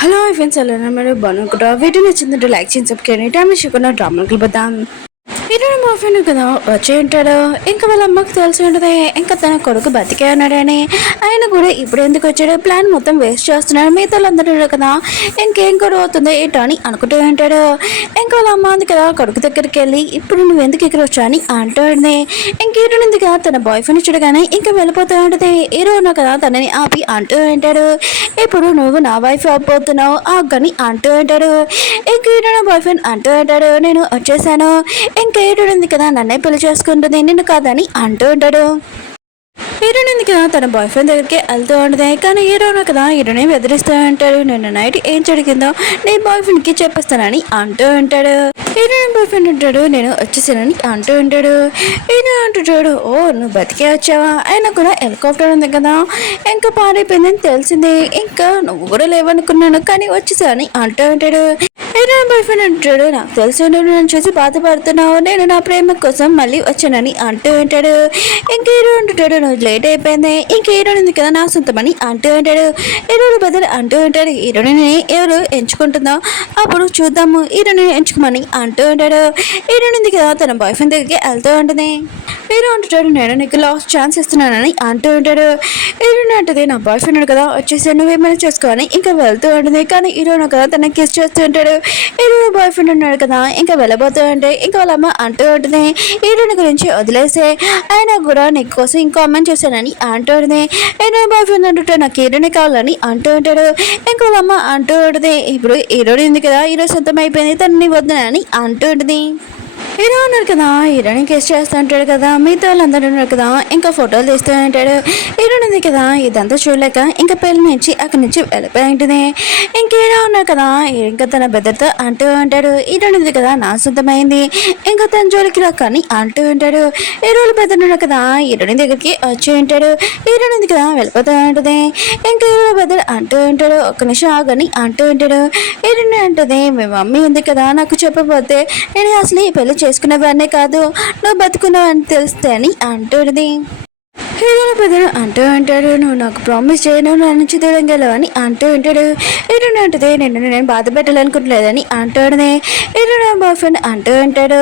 Hello friends ఎలా ఉన్నారు బాగున్నా వీడియో నచ్చిందంటే లైక్ చేసి సబ్స్క్రైబ్ టైం ఇచ్చుకున్న డ్రామాకి బద్దాం ఈరోజు మా ఫ్రెండ్ కదా వచ్చి ఉంటాడు. ఇంకా వాళ్ళ అమ్మకి తెలిసి ఉంటుంది ఇంకా తన కొడుకు బతికే ఉన్నాడని. ఆయన కూడా ఇప్పుడు ఎందుకు వచ్చాడు, ప్లాన్ మొత్తం వేస్ట్ చేస్తున్నాడు, మిగతా అందరూ కదా ఇంకేం గొడవ అవుతుంది ఏంటో అని అనుకుంటూ ఉంటాడు. ఇంకా వాళ్ళ అమ్మ ఉంది కదా కొడుకు దగ్గరికి వెళ్ళి ఇప్పుడు నువ్వు ఎందుకు ఇక్కడ వచ్చా అని అంటుంది. ఇంకేటో ఉంది కదా తన బాయ్ ఫ్రెండ్ చూడగానే ఇంకా వెళ్ళిపోతూ ఉంటుంది. ఈరోజు కదా తనని ఆపి అంటూ ఉంటాడు, ఇప్పుడు నువ్వు నా వైఫ్ అయిపోతున్నావు ఆగని అంటూ ఉంటాడు. ఇంకేటో నా బాయ్ ఫ్రెండ్ అంటూ ఉంటాడు, నేను వచ్చేసాను ఇంకేడు ఉంది కదా నన్నే పెళ్లి చేసుకుంటుంది నిన్ను కాదని అంటూ ఉంటాడు. హీరోయిన్ కదా తన బాయ్ ఫ్రెండ్ దగ్గరికి వెళ్తూ ఉంటుంది. కానీ హీరోను కదా హీరోని బెదిరిస్తూ ఉంటాడు, నిన్న నైట్ ఏం జరిగిందో నీ బాయ్ ఫ్రెండ్ కి చెప్పేస్తానని అంటూ ఉంటాడు. హీరోయిన్ బాయ్ ఫ్రెండ్ ఉంటాడు, నేను వచ్చేసానని అంటూ ఉంటాడు. హీరో అంటుంటాడు, ఓ నువ్వు బతికే వచ్చావా, ఆయన కూడా హెలికాప్టర్ ఉంది కదా ఇంకా పాడైపోయిందని తెలిసింది, ఇంకా నువ్వు కూడా లేవనుకున్నాను కానీ వచ్చేసాని అంటూ ఉంటాడు. హీరోయిన్ బాయ్ ఫ్రెండ్ అంటాడు, నాకు తెలిసి నువ్వు నన్ను చూసి బాధపడుతున్నావు, నేను నా ప్రేమ కోసం మళ్ళీ వచ్చానని అంటూ ఉంటాడు. ఇంక హీరో అంటుంటాడు, నువ్వు లేట్ అయిపోయింది ఇంక హీరోయిన్ ఉంది కదా నా సొంతమని అంటూ ఉంటాడు. హీరోని బదులు అంటూ ఉంటాడు, హీరోయిన్ ఎవరు ఎంచుకుంటుందో అప్పుడు చూద్దాము హీరోని ఎంచుకోమని అంటూ ఉంటాడు. హీరోయిన్ ఉంది కదా తన బాయ్ ఫ్రెండ్ దగ్గరికి వెళ్తూ ఉంటుంది. హీరో అంటుంటాడు, నేను నీకు లాస్ట్ ఛాన్స్ ఇస్తున్నానని అంటూ ఉంటాడు. హీరోయిన్ అంటుంది, నా బాయ్ ఫ్రెండ్ కదా వచ్చేసి నువ్వేమైనా చేసుకోవాలి ఇంకా వెళ్తూ ఉంటుంది. కానీ హీరోయిన్ కదా తన కిస్ చేస్తూ ఉంటాడు. హీరోయిన్ బాయ్ ఫ్రెండ్ ఉన్నాడు కదా ఇంకా వెళ్ళబోతూ ఉంటే ఇంకా వాళ్ళ అమ్మ అంటూ ఉంటుంది, హీరోయిన్ గురించి వదిలేసే ఆయన కూడా నీకోసం ఇంకో అమ్మని చూశానని అంటూ ఉంటుంది. హీరోయిన్ బాయ్ ఫ్రెండ్ అంటుంటే నాకు హీరోయిన్ కావాలని అంటూ ఉంటాడు. ఇంకా వాళ్ళ అమ్మ అంటూ ఉంటుంది, ఇప్పుడు హీరోయిన్ ఉంది కదా హీరో సొంతం అయిపోయింది తనని వద్దునని అంటూ ఉంటుంది. హీరో ఉన్నారు కదా హీరోని కేసు చేస్తూ ఉంటాడు కదా, మిగతా వాళ్ళందరూ ఉన్నారు కదా ఇంకా ఫోటోలు తీస్తూ ఉంటాడు. హీరోయిన్ ఉంది కదా ఇదంతా చూడలేక ఇంకా పెళ్లి నుంచి అక్కడి నుంచి వెళ్ళిపోయి ఉంటుంది. ఇంక హీరో ఉన్నారు కదా ఇంకా తన బెదర్తో అంటూ ఉంటాడు, హీరోయిన్ ఉంది కదా నా సొంతమైంది ఇంకా తన జోలికి రాకని అంటూ ఉంటాడు. హీరోలు బెదర్ ఉన్నారు కదా హీరోయిన్ దగ్గరికి వచ్చి ఉంటాడు. హీరోయిన్ ఉంది కదా వెళ్ళిపోతూ ఉంటుంది. ఇంకా హీరో బెదర్ అంటూ ఉంటాడు, ఒక్క నిమిషం ఆగని అంటూ ఉంటాడు. హీరోయిన్ అంటుంది, మీ మమ్మీ ఉంది కదా నాకు చెప్పబోతే నేను అసలు ఈ పెళ్లి చేసుకునేవాడినే కాదు, నువ్వు బతుకున్నావు అని తెలిస్తే అని అంటుంది. హీరోల బదులు అంటూ ఉంటాడు, నువ్వు నాకు ప్రామిస్ చేయను నా నుంచి దూరం గెలవని అంటూ ఉంటాడు. హీరోని అంటుంది, నేను బాధ పెట్టాలనుకుంటలేదని అంటుంది. హీరో బాయ్ ఫ్రెండ్ అంటూ ఉంటాడు,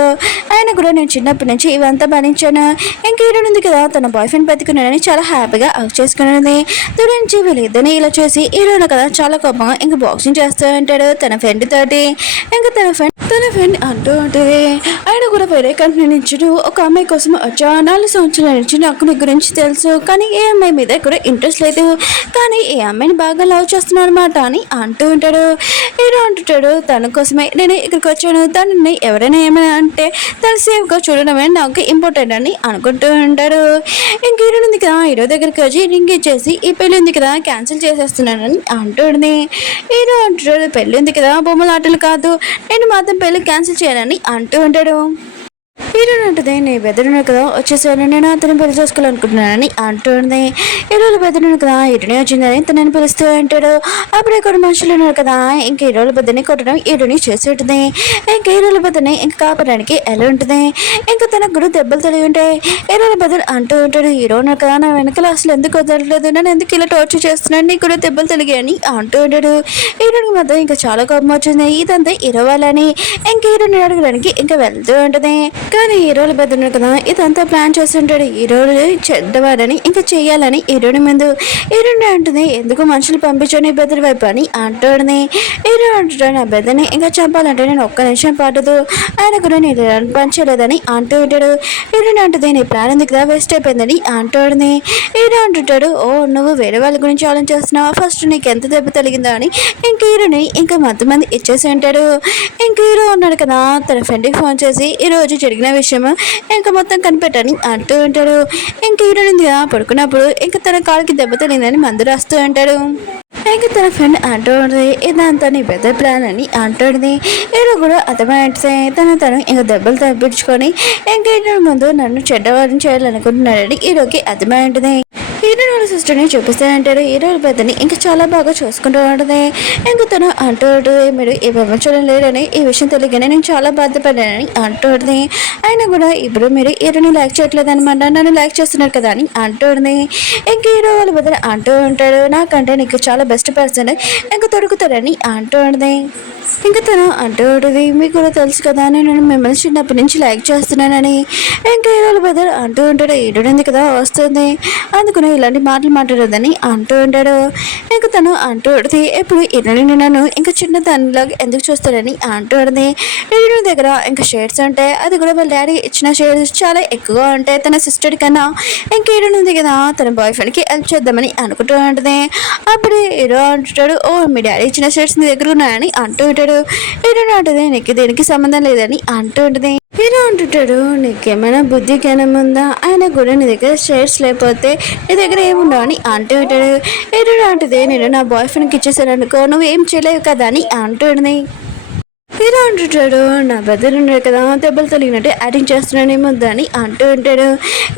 ఆయన కూడా నేను చిన్నప్పటి నుంచి ఇవంతా భరించాను. ఇంక హీరోని ఉంది కదా తన బాయ్ ఫ్రెండ్ బతుకున్నాడని చాలా హ్యాపీగా అక్ చేసుకున్నది. దూరం నుంచి వీళ్ళిద్దరిని ఇలా చూసి హీరోని కదా చాలా కోపంగా ఇంకా బాక్సింగ్ చేస్తూ ఉంటాడు తన ఫ్రెండ్ తోటి. ఇంకా తన ఫ్రెండ్ అంటూ ఉంటుంది, ఆయన కూడా వేరే కంపెనీ నుంచి ఒక అమ్మాయి కోసం వచ్చా 4 సంవత్సరాల నుంచి నాకు నీ గురించి తెలుసు కానీ ఏ అమ్మాయి మీద కూడా ఇంట్రెస్ట్ లేదు, కానీ ఏ అమ్మాయిని బాగా లవ్ చేస్తున్నాను అనమాట అని అంటూ ఉంటాడు. హీరో అంటుంటాడు, తన కోసమే నేను ఇక్కడికి వచ్చాను, తనని ఎవరైనా ఏమైనా అంటే తన సేఫ్గా చూడడమే నాకు ఇంపార్టెంట్ అని అనుకుంటూ ఉంటాడు. ఇంక హీరో ఉంది కదా హీరో దగ్గరికి వచ్చి రింగ్ ఇచ్చేసి ఈ పెళ్ళి ఉంది కదా క్యాన్సిల్ చేసేస్తున్నానని అంటుంది. హీరో అంటుంటాడు, పెళ్ళి ఉంది కదా బొమ్మల ఆటలు కాదు, నేను మాత్రం పెళ్ళి క్యాన్సిల్ చేయాలని అంటూ ఉంటాడు. హీరోయిన్ ఉంటుంది, నీ బెదరును కదా వచ్చేసాను, నేను అతను పెళ్లి చేసుకోవాలనుకుంటున్నానని అంటుంది. హీరోల బెదరును కదా హీరోని వచ్చిందని తనని పిలుస్తూ ఉంటాడు. అప్పుడు ఇక్కడ మనుషులు ఉన్నారు కదా ఇంక హీరోల బెద్దని కొట్టడం హీరోని చేసి ఉంటుంది. ఇంక హీరోల బెద్దని ఇంకా కాపడానికి ఎలా ఉంటుంది, ఇంకా తనకు కూడా దెబ్బలు తెలియ ఉంటాయి. హీరోల బెదరు అంటూ ఉంటాడు, హీరో ఉన్నారు కదా నా వెనకాల అసలు ఎందుకు వదలట్లేదు, నన్ను ఎందుకు ఇలా టార్చర్ చేస్తున్నాడు, నీకు కూడా దెబ్బలు తెలియని అంటూ ఉంటాడు. హీరోకి మాత్రం ఇంకా చాలా కోపం వచ్చింది, ఇదంతా హీరో వాళ్ళని. ఇంక హీరోని అడగడానికి ఇంకా వెళ్తూ ఉంటుంది. కానీ హీరోలు బెదరు కదా ఇదంతా ప్లాన్ చేస్తుంటాడు, హీరోలు చెడ్డవాడని ఇంకా చెయ్యాలని హీరోని ముందు. హీరోని అంటుంది, ఎందుకు మనుషులు పంపించని బెదరు వైపు అని అంటుంది. హీరో అంటాడు, నా బెదర్ని ఇంకా చంపాలంటే నేను ఒక్క నిమిషం పడదు, ఆయన కూడా నేను పంచలేదని అంటూ ఉంటాడు. హీరోని అంటుంది, నీ ప్లాన్ ఎందుకు కదా వేస్ట్ అయిపోయిందని అంటుంది. హీరో అంటుంటాడు, ఓ నువ్వు వేరే వాళ్ళ గురించి ఆలోచిస్తున్నావు, ఫస్ట్ నీకు ఎంత దెబ్బ తగిలిందో అని ఇంక హీరోని ఇంకా మంది ఇచ్చేసి ఉంటాడు. ఇంక హీరో ఉన్నాడు కదా తన ఫ్రెండ్కి ఫోన్ చేసి ఈ రోజు జరిగిన విషయం ఇంకా మొత్తం కనిపెట్టని అంటూ ఉంటాడు. ఇంక హీరోయిన్ పడుకున్నప్పుడు ఇంకా తన కాలుకి దెబ్బ తగిలిందని మందు రాస్తూ ఉంటాడు. ఇంకా తన ఫ్రెండ్ అంటూ ఉంటుంది, ఇదంతా నీ పెద్ద ప్లాన్ అని అంటుంది. హీరో కూడా అర్థమైతే తను ఇంకా దెబ్బలు తప్పించుకొని ఇంకా ముందు నన్ను చెడ్డవారిని చేయాలనుకుంటున్నాడని హీరోకి అర్థమై ఉంటుంది. హీరో వాళ్ళ సిస్టర్ని చూపిస్తే అంటాడు. హీరో వాళ్ళ పెద్దని ఇంకా చాలా బాగా చూసుకుంటూ ఉంటుంది. ఇంకా తను అంటూ ఉంటుంది, మీరు ఈ ప్రపంచంలో లేరని ఈ విషయం తెలియగానే నేను చాలా బాధపడ్డానని అంటూ ఉంటుంది. అయినా కూడా ఇప్పుడు మీరు హీరోని లైక్ చేయట్లేదు అనమాట, నన్ను లైక్ చేస్తున్నారు కదా అని అంటూ ఉంది. ఇంక హీరో వాళ్ళ పెద్దని అంటూ ఉంటాడు, నాకంటే నీకు చాలా బెస్ట్ పర్సన్ ఇంకా దొరుకుతాడని అంటూ ఉంటుంది. ఇంకా తను అంటూ ఉంటుంది, మీకు కూడా తెలుసు కదా నేను మిమ్మల్ని చిన్నప్పటి నుంచి లైక్ చేస్తున్నానని. ఇంకా హీరోల బదర్ అంటూ ఉంటాడు, ఏడుంది కదా వస్తుంది, అందుకని ఇలాంటి మాటలు మాట్లాడదని అంటూ ఉంటాడు. ఇంకా తను అంటూ ఉంటుంది, ఎప్పుడు ఇరుని నన్ను ఇంకా చిన్న దానిలాగా ఎందుకు చూస్తాడని అంటూ ఉంటుంది. ఇరుని దగ్గర ఇంకా షేర్స్ ఉంటాయి, అది కూడా వాళ్ళ డాడీ ఇచ్చిన షేర్స్ చాలా ఎక్కువగా ఉంటాయి తన సిస్టర్ కన్నా. ఇంకా హీరోని ఉంది కదా తన బాయ్ ఫ్రెండ్కి హెల్ప్ చేద్దామని అనుకుంటూ ఉంటుంది. అప్పుడు హీరో అంటుంటాడు, ఓ మీ డాడీ ఇచ్చిన షేర్స్ నీ దగ్గర ఉన్నాయని అంటూ ఉంటాడు. హీరో అంటుంది, నీకు దేనికి సంబంధం లేదని అంటూ ఉంటుంది. హీరో అంటుంటాడు, నీకేమైనా బుద్ధి జ్ఞానం ఉందా, ఆయన కూడా నీ దగ్గర షేర్స్ లేకపోతే నీ దగ్గర ఏముండవు అని అంటూ ఉంటాడు. హీరో అంటుంది, నేను నా బాయ్ ఫ్రెండ్కి ఇచ్చేసాను అనుకో, నువ్వు ఏం చేయలేవు కదా అని అంటుంది. హీరో అంటుంటాడు, నా బ్రదర్ ఉన్నాడు కదా దెబ్బలు తగిలినట్టు యాక్టింగ్ చేస్తున్నానేమో అని అంటూ ఉంటాడు.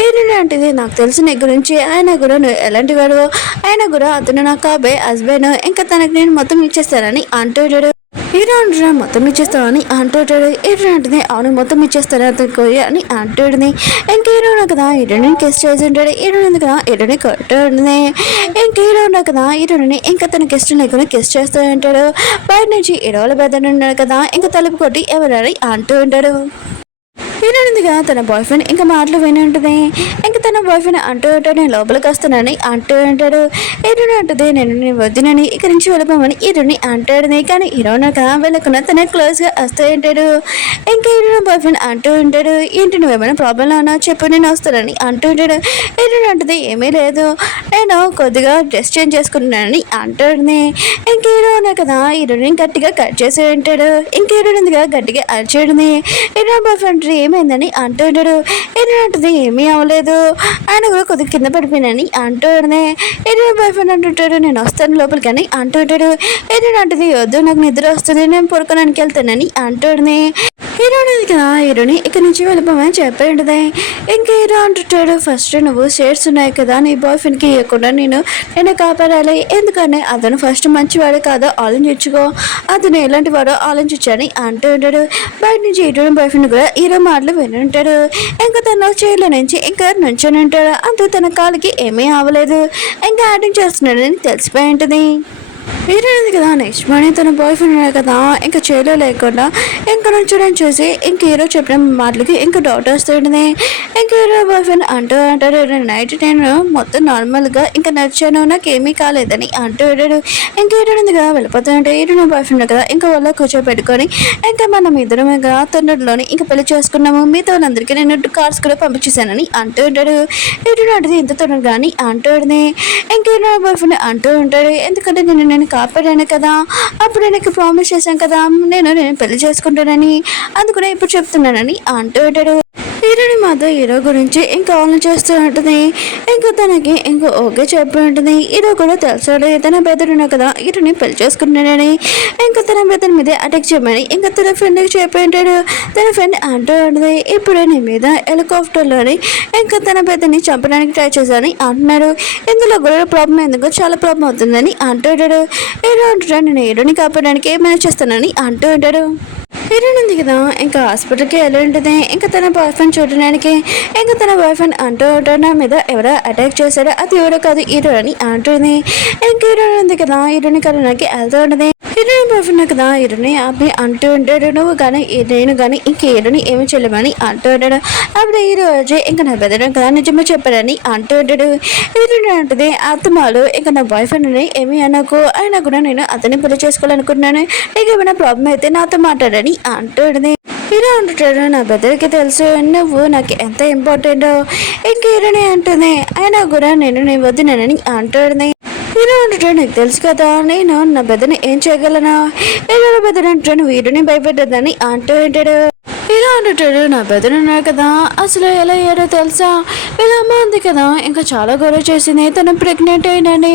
హీరో అంటుంది, నాకు తెలిసిన నీ గురించి, ఆయన కూడా నువ్వు ఎలాంటి వాడు, ఆయన కూడా అతను నా కాబోయే హస్బెండ్, ఇంకా తనకు నేను మొత్తం ఇచ్చేస్తానని అంటూ ఉంటాడు. హీరో అంటున్నా మొత్తం ఇచ్చేస్తావని అంటుంటాడు. హీరో అంటుంది, అవును మొత్తం ఇచ్చేస్తాను అతనికి అని అంటుంది. ఇంక హీరో కదా హీరోని కిస్ చేసి ఉంటాడు. హీరో ఉంది కదా హీరోని కొట్టుంది. ఇంక హీరో ఉన్నా కదా హీరోని ఇంకా తనకి ఇష్టం లేకుండా కిస్ చేస్తూ ఉంటాడు. బయట నుంచి హీరోల బెదర్ ఉన్నాడు కదా ఇంకా తలుపు కొట్టి ఎవరని అంటూ ఉంటాడు. హీరోనిదిగా తన బాయ్ ఫ్రెండ్ ఇంకా మాటలు విని ఉంటుంది. ఇంకా తన బాయ్ ఫ్రెండ్ అంటూ ఉంటాడు, నేను లోపలికి వస్తానని అంటూ ఉంటాడు. హీరోని అంటుంది, నేను వద్దునని ఇక్కడి నుంచి వెళ్ళిపోమని హీరోని అంటాడు. కానీ హీరోని కదా వెళ్ళకుండా తన క్లోజ్గా వస్తూ ఉంటాడు. ఇంకా హీరోని బాయ్ ఫ్రెండ్ అంటూ ఉంటాడు, ఏంటి నువ్వేమైనా ప్రాబ్లంలో ఉన్నావు చెప్పు నేను వస్తానని అంటూ ఉంటాడు. హీరోని అంటుంది, ఏమీ లేదు నేను కొద్దిగా డ్రెస్ చేంజ్ చేసుకుంటున్నానని అంటుంది. ఇంక హీరోని కదా హీరోని గట్టిగా కట్ చేసి ఉంటాడు. ఇంక హీరోనిదిగా గట్టిగా అరిచేడుంది. హీరో బాయ్ ఫ్రెండ్ ఏమైందని అంటూ ఉంటాడు. ఏంటంటే ఏమీ అవ్వలేదు, ఆయన కూడా కొద్దిగా కింద పడిపోయినని అంటూ ఉంటుంది. హీరో బాయ్ ఫ్రెండ్ అంటుంటాడు, నేను వస్తాను లోపలికి అని అంటూ ఉంటాడు. ఏంటంటే వద్దు నాకు నిద్ర వస్తుంది, నేను పడుకోవడానికి వెళ్తానని అంటుంది. హీరో అనేది కదా హీరోని ఇక్కడ నుంచి వెళ్ళిపోమని చెప్పి ఉంటుంది. ఇంకా హీరో అంటుంటాడు, ఫస్ట్ నువ్వు షేర్స్ ఉన్నాయి కదా నీ బాయ్ ఫ్రెండ్కి ఇవ్వకుండా నేను కాపాడాలి, ఎందుకంటే అతను ఫస్ట్ మంచివాడు కాదో ఆలోచించుకో, అతను ఎలాంటి వాడో ఆలోచించని అంటూ ఉంటాడు. బయట నుంచి హీరోని బాయ్ ఫ్రెండ్ కూడా హీరో మాటలు విని ఉంటాడు. ఇంకా తన చైర్ల నుంచి ఇంకా నుంచొని ఉంటాడు. అంటూ తన కాలుకి ఏమీ అవ్వలేదు, ఇంకా యాక్టింగ్ చేస్తున్నాడని తెలిసిపోయి ఉంటుంది. హీరో ఉంది కదా నెక్స్ట్ మార్నింగ్ తన బాయ్ ఫ్రెండ్ ఉన్నాడు కదా ఇంకా చేయలో లేకుండా ఇంకా నుంచడం చూసి ఇంక హీరో చెప్పిన మాటలకి ఇంకా డౌట్ వస్తుంటుంది. ఇంక హీరో బాయ్ ఫ్రెండ్ అంటూ అంటాడు, నైట్ నేను మొత్తం నార్మల్గా ఇంకా నడిచాను నాకేమీ కాలేదని అంటూ ఉంటాడు. ఇంక హీరో ఉంది కదా వెళ్ళిపోతూ ఉంటే హీరో బాయ్ ఫ్రెండ్ కదా ఇంకా వాళ్ళ కూర్చోబెట్టుకొని ఇంకా మనం ఇద్దరం ఇంకా తొందరలోని ఇంకా పెళ్లి చేసుకున్నాము, మీతో వాళ్ళందరికీ నేను కార్స్ కూడా పంపించేశానని అంటూ ఉంటాడు. హీరో అంటది ఇంత తొందరగా అని అంటూ ఉంటుంది. ఇంక హీరో బాయ్ ఫ్రెండ్ అంటూ ఉంటాడు, ఎందుకంటే నేను కాపాడాను కదా, అప్పుడు నాకు ప్రామిస్ చేశాను కదా నేను పెళ్లి చేసుకుంటానని, అందుకనే ఇప్పుడు చెప్తున్నానని అంటూ ఉంటాడు. హీరోని మాత్రం హీరో గురించి ఇంకా ఆలోచిస్తూ ఉంటుంది. ఇంకా తనకి ఇంకా ఓకే చెప్పి ఉంటుంది. హీరో కూడా తెలుసాడు తన బెదరున్నా కదా హీరోని పెళ్లి చేసుకుంటున్నాడని, ఇంకా తన బెదర్ మీద అటాక్ చేయమని ఇంకా తన ఫ్రెండ్కి చెప్పి ఉంటాడు. తన ఫ్రెండ్ అంటూ ఉంటుంది, ఇప్పుడు నీ మీద హెలికాప్టర్లోని ఇంకా తన బెదర్ని చంపడానికి ట్రై చేశానని అంటున్నాడు. ఇందులో కూడా ప్రాబ్లం ఎందుకు చాలా ప్రాబ్లం అవుతుందని అంటూ ఉంటాడు. హీరో అంటున్నాడు, నేను హీరోని కాపాడడానికి ఏమైనా చేస్తానని అంటూ ఉంటాడు. హీరోయిన్ ఉంది కదా ఇంకా హాస్పిటల్కి వెళ్ళి ఉంటుంది. ఇంకా తన బాయ్ ఫ్రెండ్ చూడడానికి ఇంకా తన బాయ్ ఫ్రెండ్ అంటూ ఉంటాడు, నా మీద ఎవరో అటాక్ చేశాడో అది ఎవరో కాదు హీరో అని అంటుంది. ఇంకా హీరోయిన్ ఉంది కదా హీరోని కలడానికి వెళ్తూ ఉంటుంది. హీరోయిన్ బాయ్ ఫ్రెండ్ కదా హీరోని ఆపి అంటూ ఉంటాడు, నువ్వు కానీ నేను కానీ ఇంక హీరోని ఏమి చేయలేమని అంటూ ఉంటాడు. అప్పుడు హీరో వచ్చి ఇంకా నా బెదరం కదా నిజమే చెప్పాడని అంటూ ఉంటాడు. హీరోయిన్ అంటుంది, ఆత్మాలు ఇంకా నా బాయ్ ఫ్రెండ్ని ఏమి అనకు, అయినా కూడా నేను అతన్ని పెళ్లి చేసుకోవాలనుకుంటున్నాను, నీకు ఏమైనా ప్రాబ్లం అయితే నాతో మాట్లాడని అంటుంది. హీరో అంటుంటాడు, నా బెదర్కి తెలుసు నువ్వు నాకు ఎంత ఇంపార్టెంటో. ఇంక హీరోని అంటుంది, అయినా కూడా నేను వద్దునని అంటుంది. హీరో అంటుంటాడు, నీకు తెలుసు కదా నేను నా బెదర్ని ఏం చేయగలను. హీరో బెదర్ అంటాడు, వీడిని భయపెట్టద్దని అంటూ ఉంటాడు. హీరో అంటుంటాడు, నా బెదర్ ఉన్నారు కదా అసలు ఎలా అయ్యారో తెలుసా, ఇలా అమ్మ ఉంది కదా ఇంకా చాలా గొడవ చేసింది, తను ప్రెగ్నెంట్ అయినని,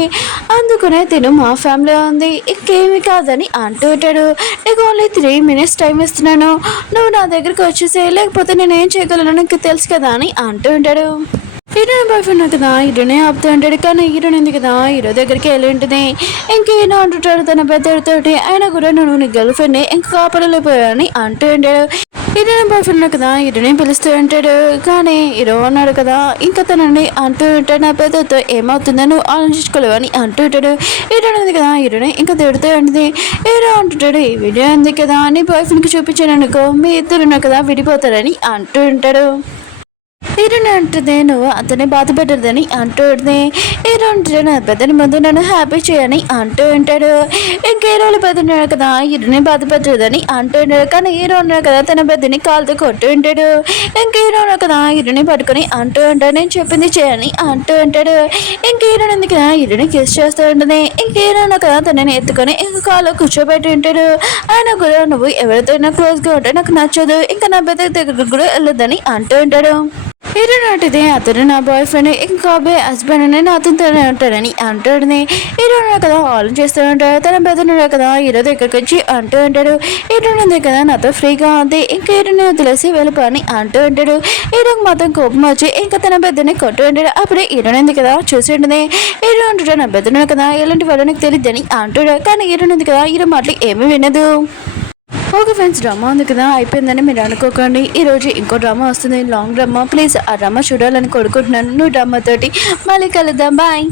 అందుకునే తిను మా ఫ్యామిలీ ఉంది ఇంకేమి కాదని అంటూ ఉంటాడు. నీకు ఓన్లీ 3 minutes టైం ఇస్తున్నాను, నువ్వు నా దగ్గరికి వచ్చేసే, లేకపోతే నేను ఏం చేయగలను నీకు తెలుసు కదా అని అంటూ ఉంటాడు. హీరోయిన్ బాయ్ ఫ్రెండ్ కదా హీరోనే ఆపుతూ అంటాడు. కానీ హీరోయిన్ ఉంది కదా హీరో దగ్గరికి వెళ్ళి ఉంటుంది. ఇంకేనో అంటుంటాడు తన పెద్దతోటి. అయినా కూడా నువ్వు నీ గర్ల్ ఫ్రెండ్ ఇంకా కాపాడలేకపోయాని అంటూ ఉంటాడు. హీరోయిన్ బాయ్ ఫ్రెండ్ కదా హీరోని పిలుస్తూ ఉంటాడు. కానీ హీరో అన్నాడు కదా ఇంకా తనని అంటూ ఉంటాడు, నా పెద్దతో ఏమవుతుందో నువ్వు ఆలోచించుకోలేవు అని అంటూ ఉంటాడు. హీరోయిన్ ఉంది కదా హీరోని ఇంకా తిడుతూ ఉంటుంది. హీరో అంటుంటాడు, ఈ వీడియో ఉంది కదా నీ బాయ్ ఫ్రెండ్కి చూపించాను అనుకో మీ ఇద్దరు కదా విడిపోతారని అంటూ ఉంటాడు. హీరోని అంటుంది నువ్వు అతన్ని బాధ పెట్టదని అంటూ ఉంటుంది. హీరో అంటే నా పెద్దని ముందు నన్ను హ్యాపీ చేయని అంటూ ఉంటాడు. ఇంకా హీరోలు పెద్దన్నాడు కదా హీరోని బాధ పెట్టదని అంటూ ఉంటాడు. కానీ హీరో ఉన్నాడు కదా తన పెద్దని కాలుతో కొట్టు ఉంటాడు. ఇంకా హీరో ఉన్నాడు కదా హీరోని పట్టుకొని అంటూ ఉంటాడు, నేను చెప్పింది చేయని అంటూ ఉంటాడు. ఇంక హీరోని ఉంది కదా హీరోని కిస్ చేస్తూ ఉంటుంది. ఇంక హీరో ఉన్నాడు కదా తనని ఎత్తుకొని ఇంక కాలు కూర్చోబెట్టి ఉంటాడు. ఆయన కూడా నువ్వు ఎవరితో క్లోజ్గా ఉంటే నాకు నచ్చదు, ఇంకా నా పెద్ద దగ్గర కూడా వెళ్ళొద్దని అంటూ ఉంటాడు. హీరో నాటిదే అతను నా బాయ్ ఫ్రెండ్ ఇంకా అబ్బాయి హస్బెండ్ అని అతనితోనే ఉంటాడని అంటాడుని. హీరో కదా ఆలోచన చేస్తూ ఉంటాడు. తన పెద్దనుడు కదా హీరో దగ్గరికి వచ్చి అంటూ ఉంటాడు, హీరో ఉంది కదా నాతో ఫ్రీగా ఉంది ఇంకా హీరోని వదిలేసి వెళ్ళిపోని అంటూ ఉంటాడు. హీరోకి మాత్రం కోపం వచ్చి ఇంకా తన పెద్దని కొట్టు ఉంటాడు. అప్పుడే హీరోని ఉంది కదా చూసి ఉంటుంది. హీరో అంటాడు నా పెద్దనుడు కదా ఎలాంటి వాళ్ళు నాకు తెలియదని అంటాడు. కానీ హీరోని ఉంది కదా హీరో మాటలు ఏమీ వినదు. ఓకే ఫ్రెండ్స్, డ్రామా ఉంది కదా అయిపోయిందని మీరు అనుకోకండి. ఈరోజు ఇంకో డ్రామా వస్తుంది, లాంగ్ డ్రామా. ప్లీజ్ ఆ డ్రామా చూడాలని కోరుకుంటున్నాను. నువ్వు డ్రామా తోటి మళ్ళీ కలుద్దాం. బాయ్.